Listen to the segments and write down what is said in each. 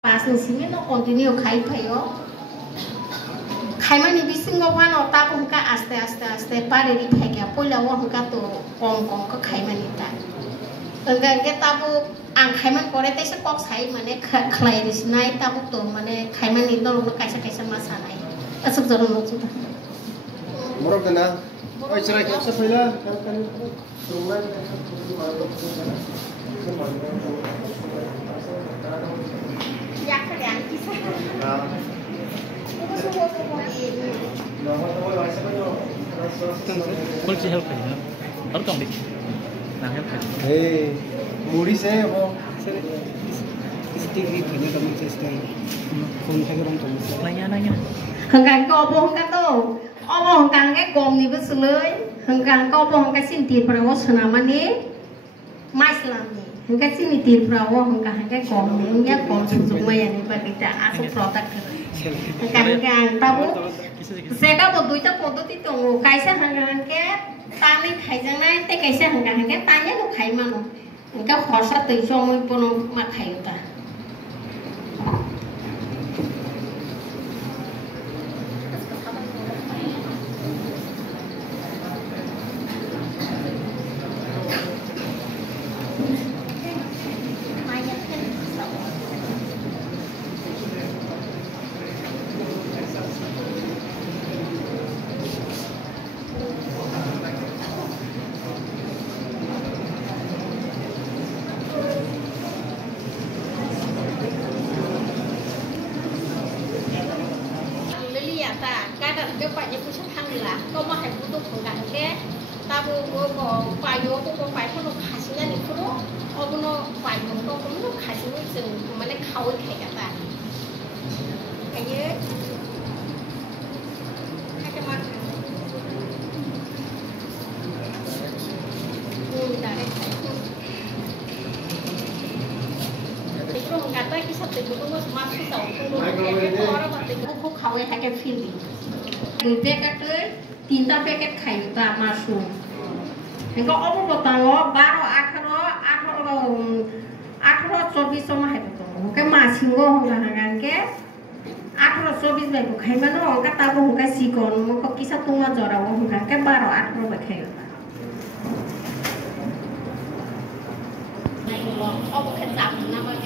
Pas sini no continue khai phayo. Khai mani bising go pano ta hungka aste pare ri phekya poila wa hungka to kom ko khai mani ta. Engga ke tabu ang khai man pore te se kok sai mane khlai ris nai tabu to mane khai mani no no kaisa masa nai. Asuk jaro no chu. Morok dana. Oi cerai kok se phaila kan rumah Yak yang kisah. Kau sih help aja, harus kamu deh, nah help aja. Hei, muri saya apa? Stick ni punya kamu cestai, phone thay orang kamu. Nanya. Hengkang ko bo hengkang to. Obo hengkang ke kom ni bus leuy. Hengkang ko bo hengkang sin ti prawo senama ni. Maislam ni. Hengkang sini tir prawo hengkang kom ni ya kom susuk maya ni bagita asuk produk. Hengkang tabu. Seka bo duita podoti to kaisa hengkang ke tani khaijang nai te kaisa hengkang tanya no khai mano. Hengkang khorsa tei jomoi pono ma khayuta. Kau mah yang butuh penggan ke, tabu kau payo kau payo kau kasihnya ni kru, aku no payo kau kasih ni sen, mana kau kayak kata, kayak, kayak mana? Dari itu kata kisah itu semua susah, orang mati kau kau kayak feeling. 2 প্যাকেট 3টা প্যাকেট খাইতা মাশরুম হেগো অবগতাও 12 18 24 সময় হাইতো ওকে মাছিগো হঙ্গাকে 18 24 বাইকো খাইমানো ওকা তাবো হঙ্গা সিকন মক কিসা তুমা জরাও হঙ্গাকে 12 18 বাই খাইতা নাইগো অবকে জাম না বাই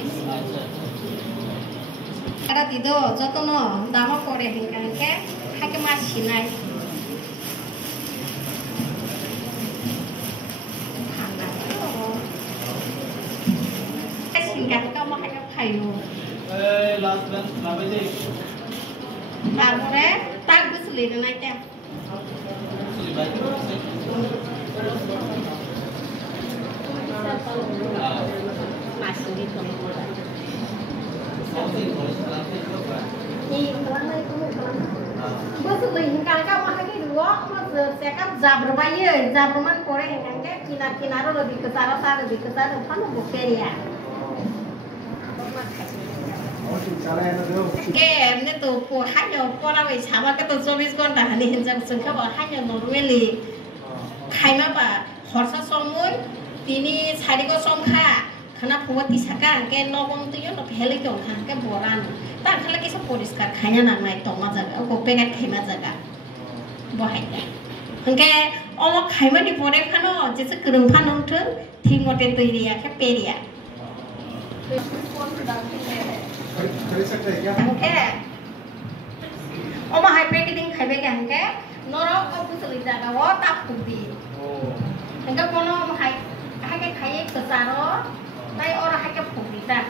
আরা দিদো যতন দাম করে হঙ্গাকে হাকে মাছি নাই ঠান্ডা সিঙ্গার কাম হাকে খাইও তারপরে তাক বুঝলি না এটা মাছি দিত Bớt mình càng cao mà cái đứa sẽ cắt giảm rồi bao nhiêu giảm rồi mình có đấy hàng cái kina rồi bị cái sao rồi bị cái sao rồi phát một cái gì à cái em nên tụ của hai nhau qua là bị chả mà cái tụ cho biết con đã hành hình dạng sừng khắp ở hai nhau nó nuôi lì khai mà bà họ sẽ xong muốn tí ni xài đi có xong kha khả năng phù hợp tí sắc cái cái nó bông tí nó phải lấy kiểu hàng cái bò ran tak khala kisa poriskar khanya na nai toma jaga ko pegat khema jaga bohai hangke omo khaima ni pore khano jese krung phan nong thun thing mote toiria khe peria hangke omo hai packaging khaibe ke hangke noro ko pusali jaga wo tap pubi hangke kono hai ke khaiye kesaro tai ora hai ke pubi ta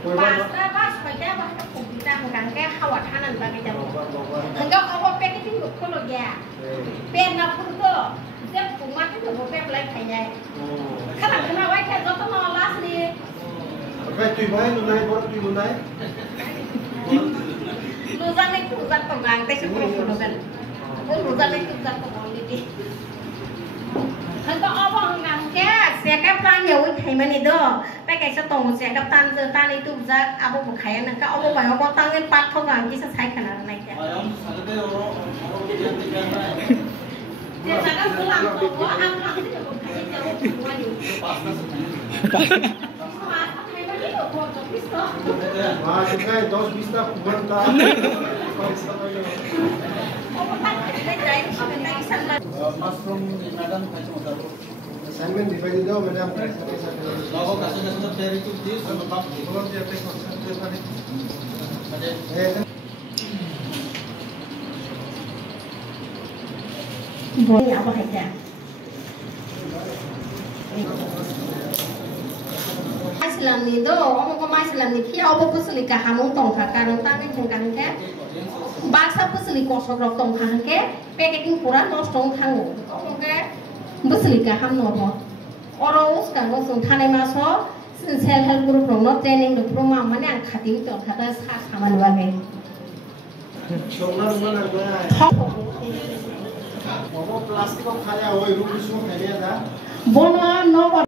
Pasta pas baca bahasa komputer bukan kayak khawatanan bagi jamu. Enggak apa packaging kalau ya. Pen apa tu? Dia kumat itu bukan pelak kayaknya. Karena kenapa kayak jatuh nolas ni? Kayak tuh naik baru tuh naik. Luzan itu luzan pengang, tapi sepuluh luzan. Luzan itu luzan pengang ini. Hãy có bao ngắm cái xe cắp tan nhiều cái mà này đó, bây cái sẽ tổng xe cắp tan giờ tan này tụt ra abo một khai này, cái abo bao bao tăng cái pat thôi vào cái sẽ sai khả năng này chứ. Giờ cái số làm tổ có ăn làm cái được một khai Wah, sekarang 10-20 tak buat tak. mushroom madam kaisa mata Assignment divided dao, madam. logo kaisa kaisa share itu di sama bab belum dia tek konsen ada Boleh apa saja. Islam ni do, orang kau Islam ni kia apa pusli kah hamung tong kah karang tani hengkang ke, bahasa pusli kosong rok tong kah ke, packaging pura nos tong kangu, orang ke pusli kah ham nopo, orang us kan us thane maso, self help group no training do pro mama ni ang khati to khata sa saman wage. Shongna mana gaya? Mau plastik kau kaya, oi rugi semua kaya dah. Bono no